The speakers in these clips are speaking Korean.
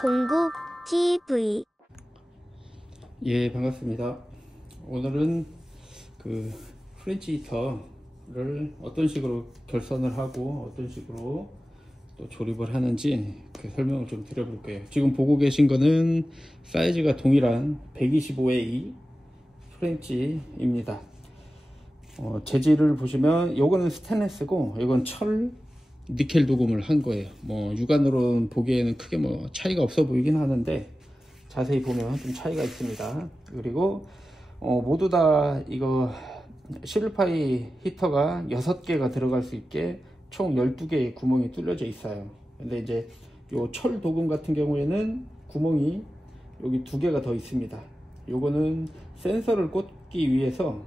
공국 TV. 예, 반갑습니다. 오늘은 그 프렌치 히터를 어떤 식으로 결선을 하고 어떤 식으로 또 조립을 하는지 그 설명을 좀 드려볼게요. 지금 보고 계신 거는 사이즈가 동일한 125A 프렌치입니다. 재질을 보시면 요거는 스테인리스고 이건 철 니켈 도금을 한 거예요. 뭐 육안으로는 보기에는 크게 뭐 차이가 없어 보이긴 하는데 자세히 보면 좀 차이가 있습니다. 그리고 모두 다 이거 11파이 히터가 6개가 들어갈 수 있게 총 12개의 구멍이 뚫려져 있어요. 근데 이제 요 철 도금 같은 경우에는 구멍이 여기 2개가 더 있습니다. 요거는 센서를 꽂기 위해서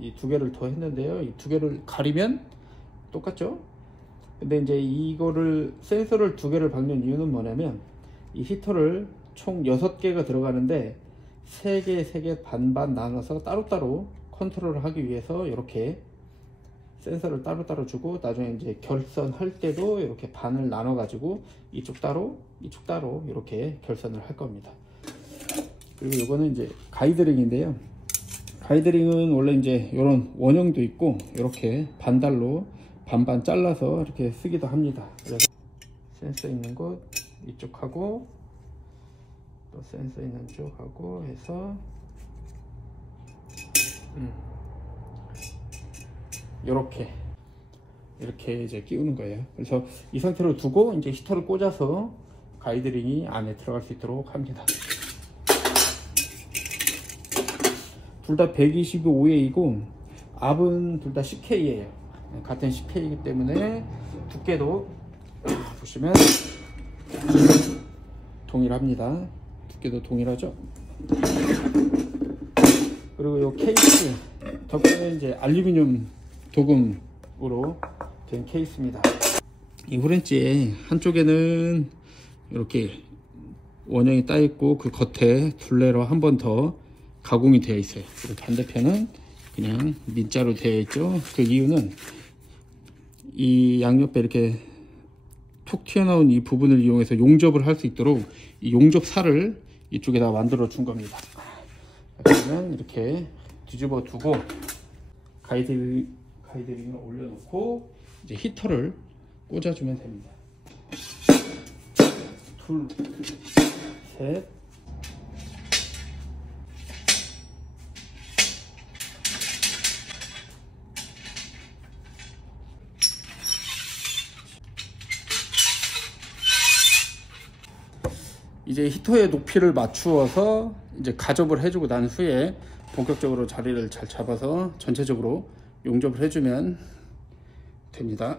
이 2개를 더 했는데요. 이 2개를 가리면 똑같죠? 근데 이제 이거를 센서를 2개를 박는 이유는 뭐냐면 이 히터를 총 6개가 들어가는데 3개, 3개 반반 나눠서 따로따로 컨트롤을 하기 위해서 이렇게 센서를 따로따로 주고 나중에 이제 결선할 때도 이렇게 반을 나눠 가지고 이쪽 따로 이쪽 따로 이렇게 결선을 할 겁니다. 그리고 이거는 이제 가이드링인데요. 가이드링은 원래 이제 이런 원형도 있고 이렇게 반달로 반반 잘라서 이렇게 쓰기도 합니다. 그래서 센서 있는 곳 이쪽하고 또 센서 있는 쪽하고 해서 이렇게 이제 끼우는 거예요. 그래서 이 상태로 두고 이제 히터를 꽂아서 가이드링이 안에 들어갈 수 있도록 합니다. 둘 다 125A이고 압은 둘 다 10K예요. 같은 10K이기 때문에 두께도 보시면 동일합니다. 두께도 동일하죠. 그리고 이 케이스 덕분에 이제 알루미늄 도금으로 된 케이스입니다. 이 프렌치의 한쪽에는 이렇게 원형이 따 있고 그 겉에 둘레로 한 번 더 가공이 되어 있어요. 그리고 반대편은 그냥 민자로 되어 있죠. 그 이유는 이 양옆에 이렇게 톡 튀어나온 이 부분을 이용해서 용접을 할 수 있도록 이 용접살을 이쪽에다 만들어 준 겁니다. 그러면 이렇게 뒤집어 두고 가이드링을 올려놓고 이제 히터를 꽂아주면 됩니다. 둘, 셋. 이제 히터의 높이를 맞추어서 이제 가접을 해주고 난 후에 본격적으로 자리를 잘 잡아서 전체적으로 용접을 해주면 됩니다.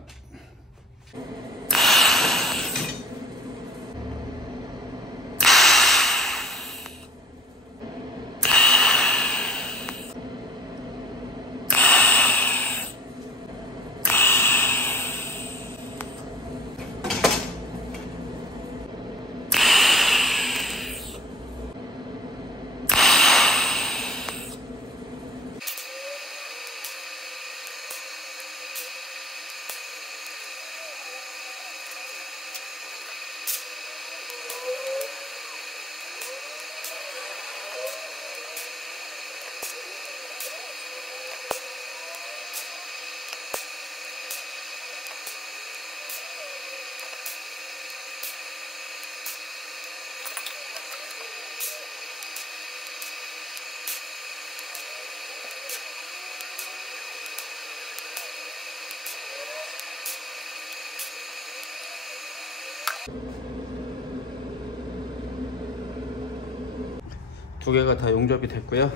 두 개가 다 용접이 됐고요.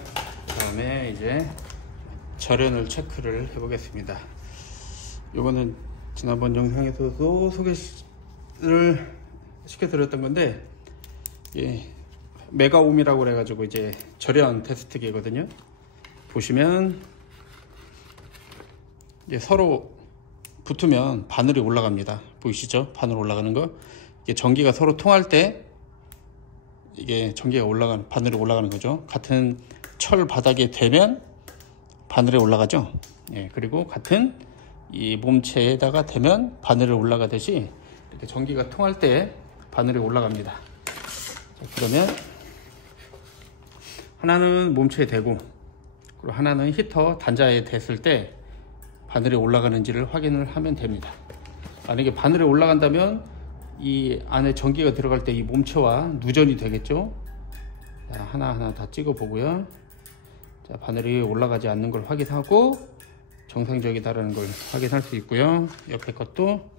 다음에 이제 절연을 체크를 해 보겠습니다. 이거는 지난번 영상에서도 소개를 시켜드렸던 건데 예, 메가옴이라고 그래가지고 이제 절연 테스트기거든요. 보시면 이제 서로 붙으면 바늘이 올라갑니다. 보이시죠? 바늘 올라가는 거. 이게 전기가 서로 통할 때 이게 전기가 바늘이 올라가는 거죠. 같은 철 바닥에 대면 바늘이 올라가죠. 예, 그리고 같은 이 몸체에다가 대면 바늘이 올라가듯이 이렇게 전기가 통할 때 바늘이 올라갑니다. 그러면 하나는 몸체에 대고, 그리고 하나는 히터 단자에 댔을 때 바늘이 올라가는지를 확인을 하면 됩니다. 만약에 바늘이 올라간다면 이 안에 전기가 들어갈 때 이 몸체와 누전이 되겠죠. 자, 하나하나 다 찍어 보고요. 자, 바늘이 올라가지 않는 걸 확인하고 정상적이다라는 걸 확인할 수 있고요. 옆에 것도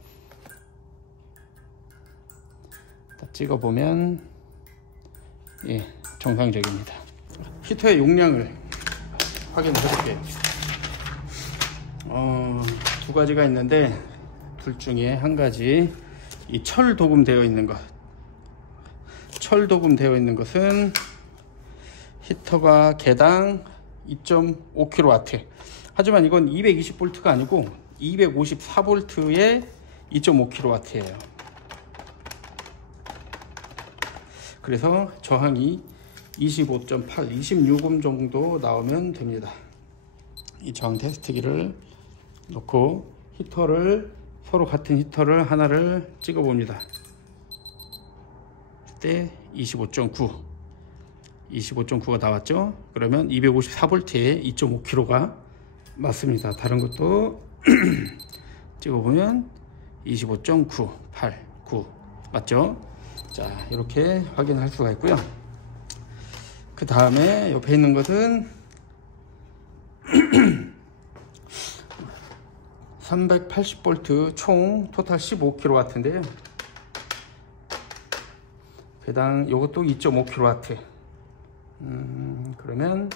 찍어 보면 예, 정상적입니다. 히터의 용량을 확인을 해볼게요. 두 가지가 있는데 둘 중에 한 가지, 이 철 도금 되어 있는 것, 철 도금 되어 있는 것은 히터가 개당 2.5kW. 하지만 이건 220V가 아니고 254V에 2.5kW예요. 그래서 저항이 25.8, 26옴 정도 나오면 됩니다. 이 저항 테스트기를 놓고 히터를, 서로 같은 히터를 하나를 찍어 봅니다. 그때 25.9가 나왔죠. 그러면 254V에 2.5kg가 맞습니다. 다른 것도 찍어 보면 25.9, 8, 9 맞죠? 자, 이렇게 확인할 수가 있고요. 그 다음에 옆에 있는 것은 380V 총 토탈 15kW인데요. 배당 요것도 2.5kW. 그러면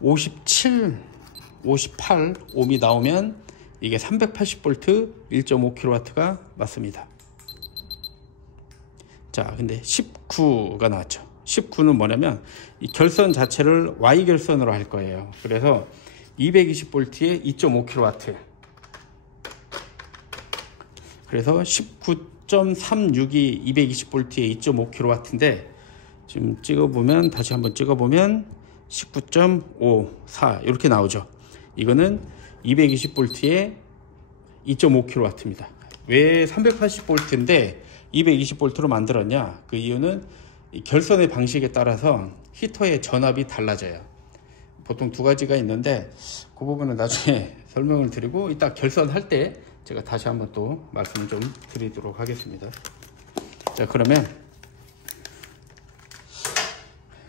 58 옴이 나오면 이게 380V 1.5kW가 맞습니다. 자, 근데 19가 나왔죠. 19는 뭐냐면 이 결선 자체를 Y 결선으로 할 거예요. 그래서 220V에 2.5kW. 그래서 19.36이 220V에 2.5kW인데 지금 찍어보면, 다시 한번 찍어보면 19.54 이렇게 나오죠. 이거는 220V에 2.5kW입니다. 왜 380V인데 220V로 만들었냐? 그 이유는 이 결선의 방식에 따라서 히터의 전압이 달라져요. 보통 두 가지가 있는데 그 부분은 나중에 설명을 드리고 이따 결선할 때 제가 다시 한번 또 말씀을 좀 드리도록 하겠습니다. 자, 그러면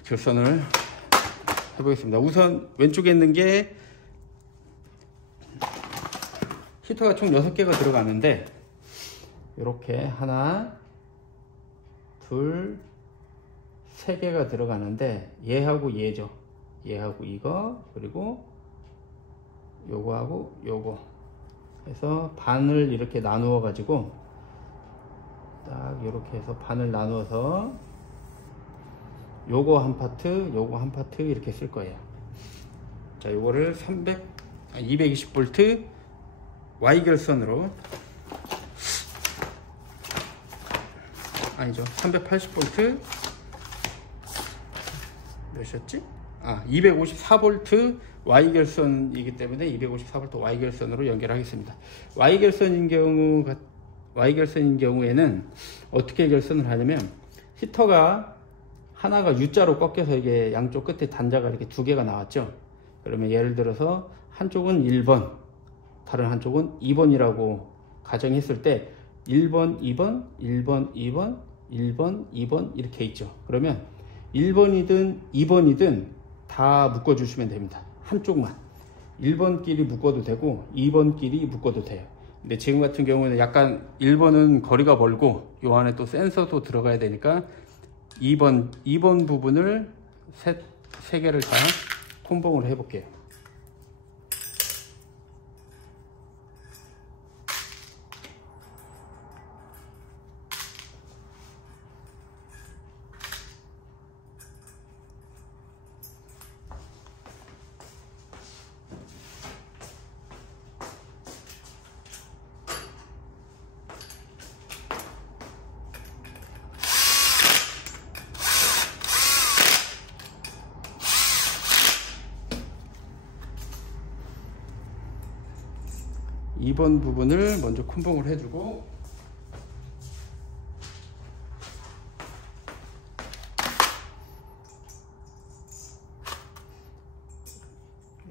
결선을 해보겠습니다. 우선 왼쪽에 있는 게 히터가 총 6개가 들어가는데 이렇게 하나, 둘, 3개가 들어가는데 얘하고 얘죠. 얘하고 이거, 그리고 요거하고 요거 해서 반을 이렇게 나누어 가지고 딱 이렇게 해서 반을 나누어서 요거 한 파트, 요거 한 파트 이렇게 쓸 거예요. 자, 요거를 220V Y 결선으로, 아니죠, 380V 몇이었지? 254V Y 결선이기 때문에 254V Y 결선으로 연결하겠습니다. Y 결선인 경우에는 어떻게 결선을 하냐면 히터가 하나가 U자로 꺾여서 이게 양쪽 끝에 단자가 이렇게 2개가 나왔죠. 그러면 예를 들어서 한쪽은 1번, 다른 한쪽은 2번이라고 가정했을 때 1번, 2번, 1번, 2번, 1번, 2번 이렇게 있죠. 그러면 1번이든 2번이든 다 묶어주시면 됩니다. 한쪽만. 1번끼리 묶어도 되고 2번끼리 묶어도 돼요. 근데 지금 같은 경우는 약간 1번은 거리가 멀고 요 안에 또 센서도 들어가야 되니까 2번 부분을 세 개를 다 콤봉을 해 볼게요. 이번 부분을 먼저 콤봉을 해주고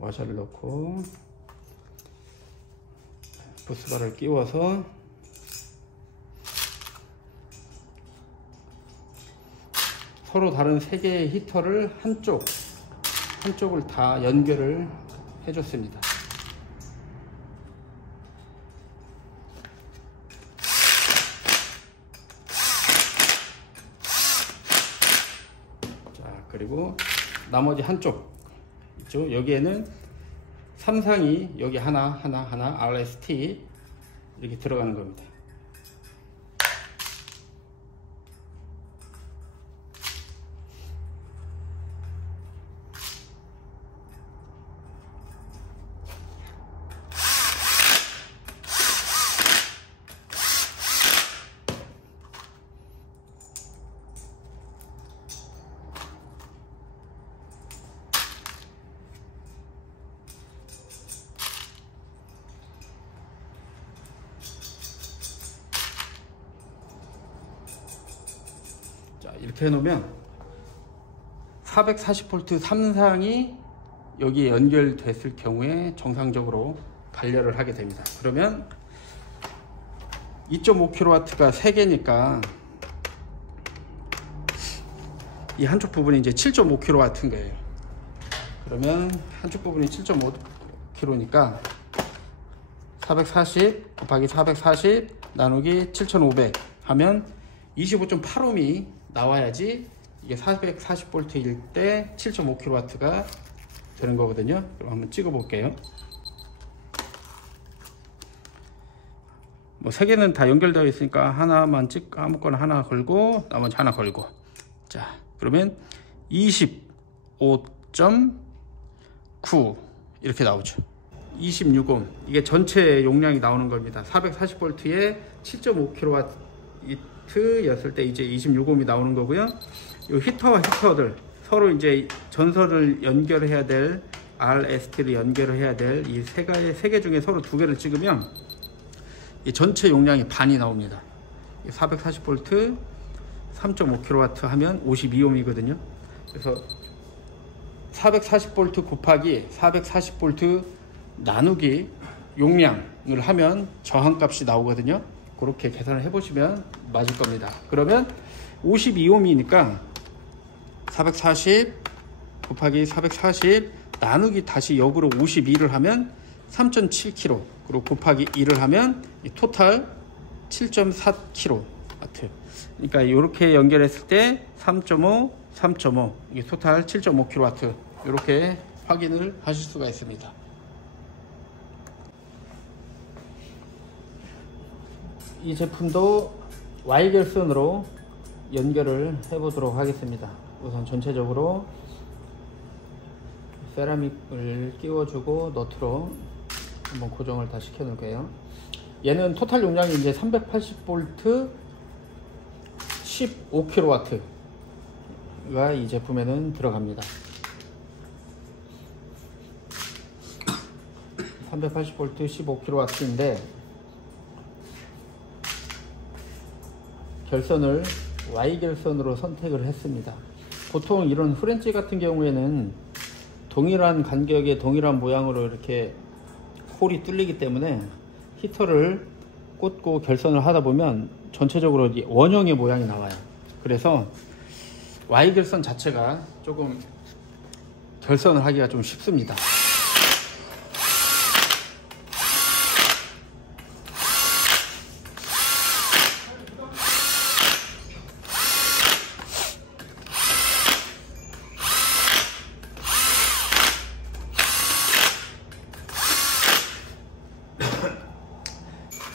와셔를 넣고 부스바를 끼워서 서로 다른 3개의 히터를 한쪽을 다 연결을 해줬습니다. 자, 그리고 나머지 한쪽 있죠? 여기에는 삼상이 여기 하나 RST 이렇게 들어가는 겁니다. 자, 이렇게 해놓으면 440V 삼상이 여기에 연결됐을 경우에 정상적으로 단열을 하게 됩니다. 그러면 2.5kW가 3개니까 이 한쪽 부분이 이제 7.5kW인 거예요. 그러면 한쪽 부분이 7.5kW니까 440 곱하기 440 나누기 7500 하면 25.8ohm이 나와야지 이게 440V일 때 7.5kW가 되는 거거든요. 그럼 한번 찍어 볼게요. 뭐 3개는 다 연결되어 있으니까 하나만 아무거나 하나 걸고 나머지 하나 걸고, 자 그러면 25.9 이렇게 나오죠. 26ohm 이게 전체 용량이 나오는 겁니다. 440V에 7.5kW 였을 때 이제 26ohm이 나오는 거고요. 이 히터와 히터들 서로 이제 전선을 연결해야 될 RST를 연결을 해야 될 이 3개 중에 서로 2개를 찍으면 이 전체 용량이 반이 나옵니다. 440V 3.5kW 하면 52ohm이거든요. 그래서 440V 곱하기 440V 나누기 용량을 하면 저항값이 나오거든요. 그렇게 계산을 해보시면 맞을 겁니다. 그러면 52ohm이니까 440 곱하기 440 나누기 다시 역으로 52를 하면 3.7kW, 그리고 곱하기 2를 하면 이 토탈 7.4kW. 그러니까 이렇게 연결했을 때 3.5, 3.5 이게 토탈 7.5kW 이렇게 확인을 하실 수가 있습니다. 이 제품도 Y결선으로 연결을 해 보도록 하겠습니다. 우선 전체적으로 세라믹을 끼워주고 너트로 한번 고정을 다 시켜 놓을게요. 얘는 토탈 용량이 이제 380V 15kW가 이 제품에는 들어갑니다. 380V 15kW인데 결선을 Y결선으로 선택을 했습니다. 보통 이런 프렌치 같은 경우에는 동일한 간격에 동일한 모양으로 이렇게 홀이 뚫리기 때문에 히터를 꽂고 결선을 하다 보면 전체적으로 원형의 모양이 나와요. 그래서 Y결선 자체가 조금 결선을 하기가 좀 쉽습니다.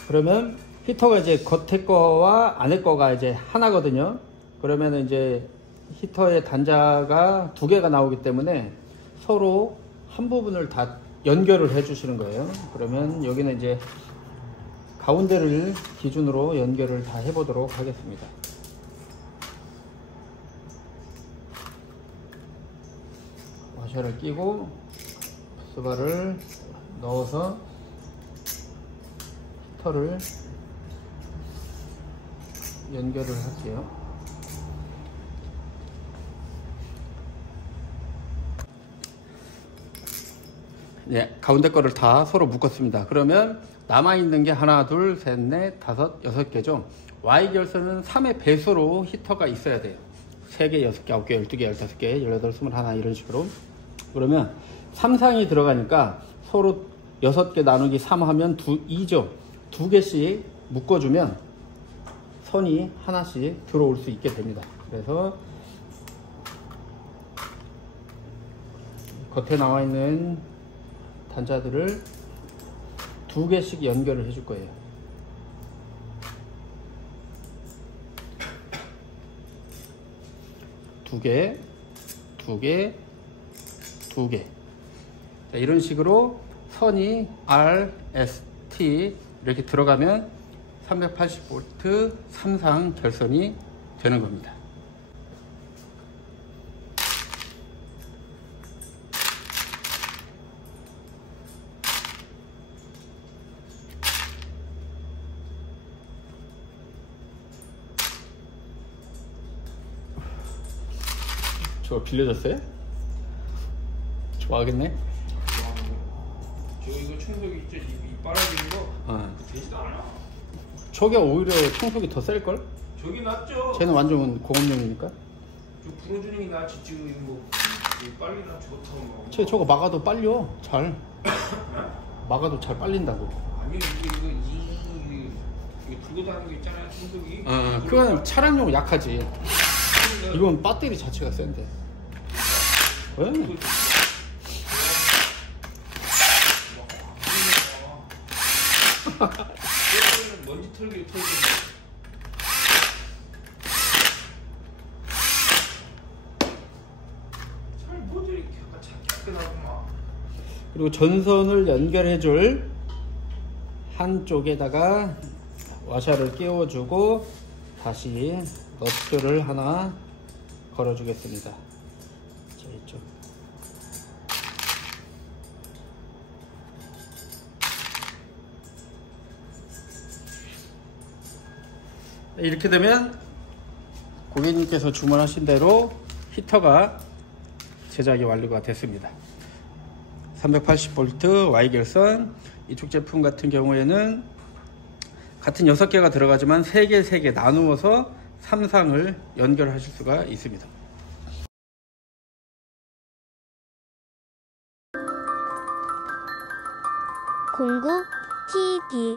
그러면 히터가 이제 겉에 거와 안에 거가 이제 하나거든요. 그러면 이제 히터의 단자가 2개가 나오기 때문에 서로 한 부분을 다 연결을 해 주시는 거예요. 그러면 여기는 이제 가운데를 기준으로 연결을 다 해 보도록 하겠습니다. 와셔를 끼고 부스바를 넣어서 히터를 연결을 할게요. 네, 가운데 거를 다 서로 묶었습니다. 그러면 남아있는 게 하나, 둘, 셋, 넷, 다섯, 여섯 개죠. Y결선은 3의 배수로 히터가 있어야 돼요. 3개, 6개, 9개, 12개, 15개, 18, 21 이런 식으로. 그러면 3상이 들어가니까 서로 6개 나누기 3 하면 2죠. 2개씩 묶어주면 선이 하나씩 들어올 수 있게 됩니다. 그래서 겉에 나와 있는 단자들을 2개씩 연결을 해줄 거예요. 두 개, 두 개, 두 개. 자, 이런 식으로 선이 R, S, T 이렇게 들어가면 380V 3상 결선이 되는 겁니다. 저거 빌려줬어요? 좋아하겠네? 저 이거 청소기 있죠? 이 빨아들인 거? 되지도 않아. 저게 오히려 청소기 더 셀걸? 저기 낫죠? 쟤는 완전 공업용이니까. 저 불어주는 게 낫지. 지금 이거 빨리나 좋다고 막. 쟤 저거 막아도 빨려. 잘. 막아도 잘 빨린다고. 아니 이게 들고 다니는 거 있잖아요. 청소기. 그건 차량용 약하지. 이건 배터리 자체가 센데. 왜? 먼지 털기 잘 뭐지 이렇게 약간 깨끗하구만. 그리고 전선을 연결해줄 한쪽에다가 와샤를 끼워주고 다시 너트를 하나 걸어주겠습니다. 자, 이쪽. 이렇게 되면 고객님께서 주문하신 대로 히터가 제작이 완료가 됐습니다. 380V Y결선, 이쪽 제품 같은 경우에는 같은 6개가 들어가지만 3개 나누어서 3상을 연결하실 수가 있습니다. 공구 TV